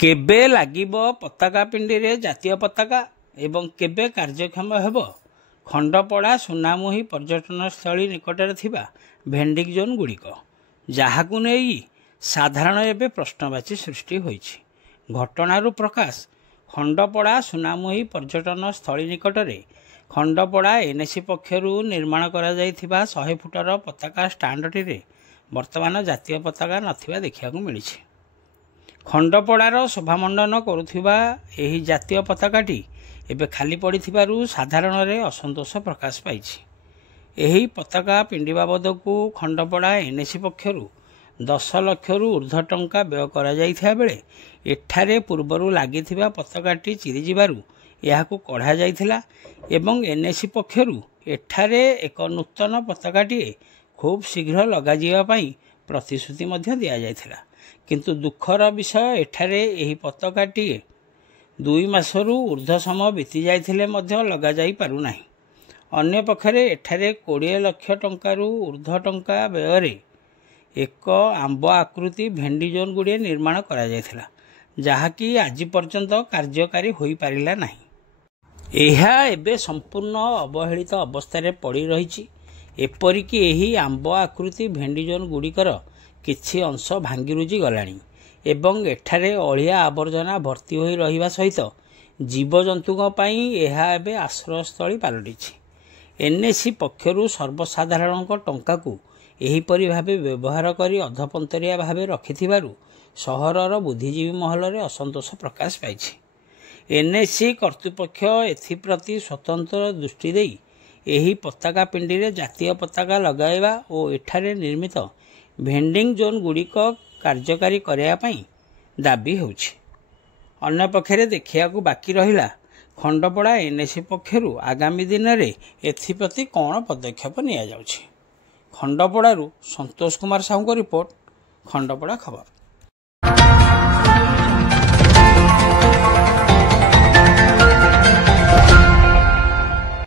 केबे लागिब पताका पिंडी रे जातीय पताका एवं केबे कार्यक्षम हेब खंडपड़ा सुनामुही पर्यटन स्थली निकटरे थिबा भेंडिंग जोन गुड़िक जहाकु नेई साधारण एवं प्रश्नवाची सृष्टि होईछि। घटनारू प्रकाश खंडपड़ा सुनामुही पर्यटन स्थली निकटरे खंडपड़ा एनएसी पक्षरु निर्माण करा जायथिबा 100 फुटर पताका स्टाण्डटी रे वर्तमान जातीय पताका नथिबा देखियाकु मिलिछि। खंडपड़ार शोभामंडन करुथिबा एही जातीय पताकाटी एबे खाली पड़िथिबारु साधारण रे असंतोष प्रकाश पाइछि। एही पताका पिंडी बाबदकु खंडपड़ा एनएसी पक्षरु 10 लाख रु ऊर्ध्व टंका व्यय करा जायथिबा बेले एठारे पूर्वरु लागिथिबा पताकाटी चिरी जिबारु एहाकु कढ़ा जायथिला एवं एनएसी पक्षरु एठारे एक नूतन पताकाटी खूब शीघ्र लगा जिबा पई प्रतिश्रुति मध्य दिया जायथिला। किंतु दुखर विषय एठारे एही पताकाटी 2 मासरू ऊर्ध्व समय बीती जाइथिले मध्य लगा जाई पारु नाही। अन्य पक्षरे एठारे 20 लाख टंकारु ऊर्ध्व टंका व्यୟରେ एक आंब आकृति भेंडी जोन गुड़िए निर्माण करा जायथिला जहाँकि आज पर्यंत कार्यकारी होई पारिला नाही। एहा एबे संपूर्ण अवहेलित अवस्था पड़ी रही। एपरिकी एही आंब आकृति भेंडी जोन गुड़िकर किछि अंश भांगी रुजी गलानी एवं एठारे अलिया आवर्जना भर्ती होई रहिबा सहित जीवजंतुक पई एहा एबे आश्रयस्थली पालटिछि। एनएसी पक्षरु सर्वसाधारणक टंकाकु एहीपरि भावे व्यवहार करी अधपंतरिया भावे रखिथिबारु सहरर बुद्धिजीवी महल रे असंतोष प्रकाश पाइछि। एनएसी कर्तृपक्ष एथिप्रति स्वतंत्र दृष्टि देई एही पताका पिंडी रे जातीय पताका लगाइबा और एठारे निर्मित भेंडिंग जोन गुड़िक कार्यकारी करने पई दाबी होछि। अन्य पक्षरे देखियाकु बाकी रहिला खंडपड़ा एनएसी पक्षरु आगामी दिन रे एथिप्रति कौन पदक्षेप निया जाउछि। खंडपड़ारू संतोष कुमार साहू को रिपोर्ट, खंडपड़ा खबर।